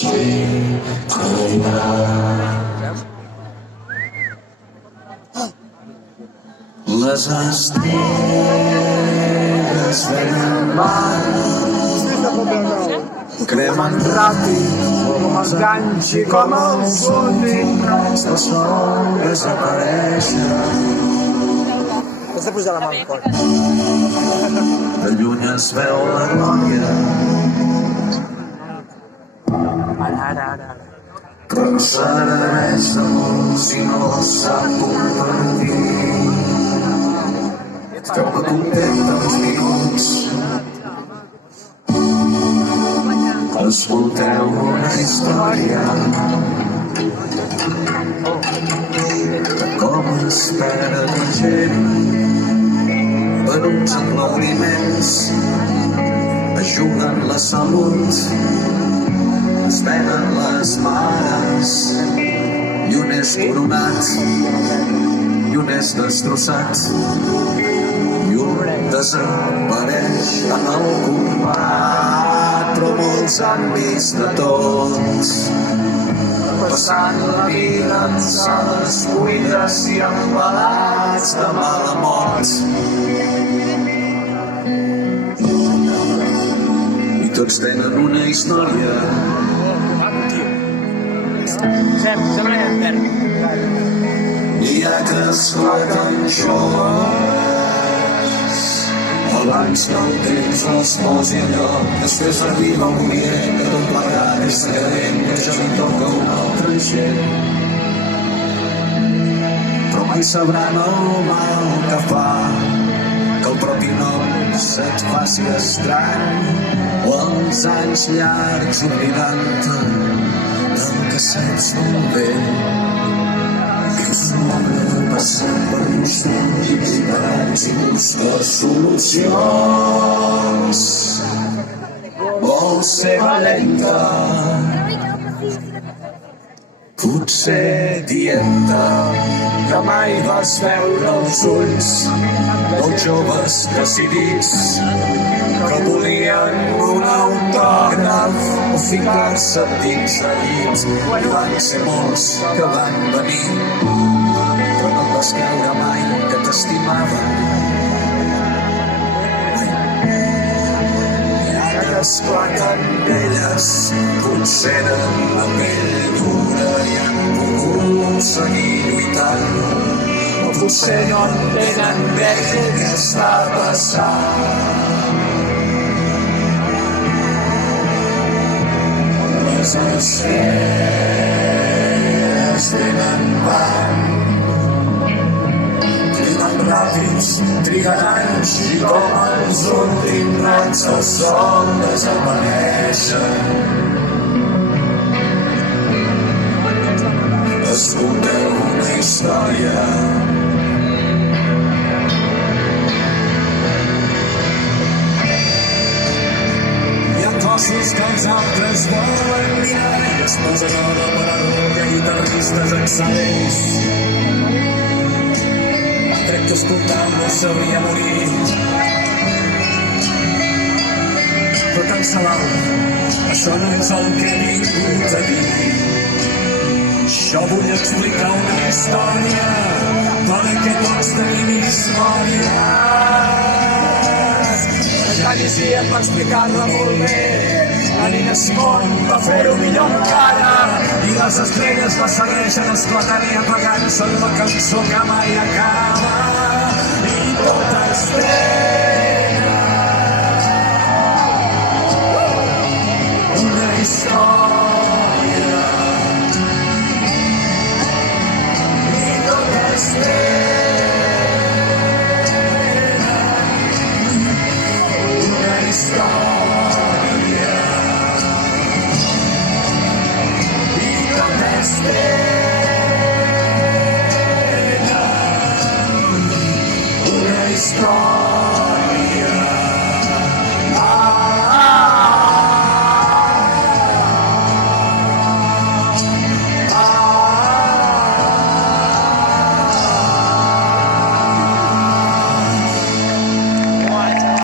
Les estrelles venen baix, cremen ràpid com els ganys i com els últims raigs del sol desapareixen. Has de posar la mà al cor. De lluny es veu la glòria, Ara. però s'agradeix de molts i no sap compartir. Que me contenta els minuts. Escolteu una història de com espera la gent per uns aplaudiments, es juguen la salut, es venen les mares, i un és coronat i un és destrossat, i un desapareix en el combat, però molts han vist de tots, passant la vida en sales buides i embalats de mala mort. I tots tenen una història. N'hi ha que esclaten joves, abans que el temps els posi a lloc. Després arriba un moment que tot plegat és decadent, que ja li toca una altra gent. Però mai sabran el mal que fa que el propi nom se't faci estrany, o els anys llargs oblidant-te del que saps molt bé. És un home passant per uns temps imperants i busca solucions. Vol ser valenta, potser dient-te que mai vas veure els ulls dels joves decidits que volien un autògraf o ficar-se dins de llits. I van ser molts que van venir, però no et vas creure mai que t'estimaven. I ara que esclaten d'elles, potser eren la pell dura i han pogut seguir lluitant. O potser no entenen bé què està passant. Les estrelles tenen van, criden ràpids, triguen anys i com els últims raigs del sol desapareixen. Escolteu una història que els altres volen mirar i es posen a l'aparador de guitarristes excel·lents. Crec que escoltar-lo sabria morir, però tant se val, això no és el que he vingut a dir. Jo vull explicar una història perquè tots tenim històries. La Isia va explicar-la molt bé, la Nina Simón va fer-ho millor encara, i les estrelles la segueixen esclatant i apagant, són la cançó que mai acaba, i tot es té.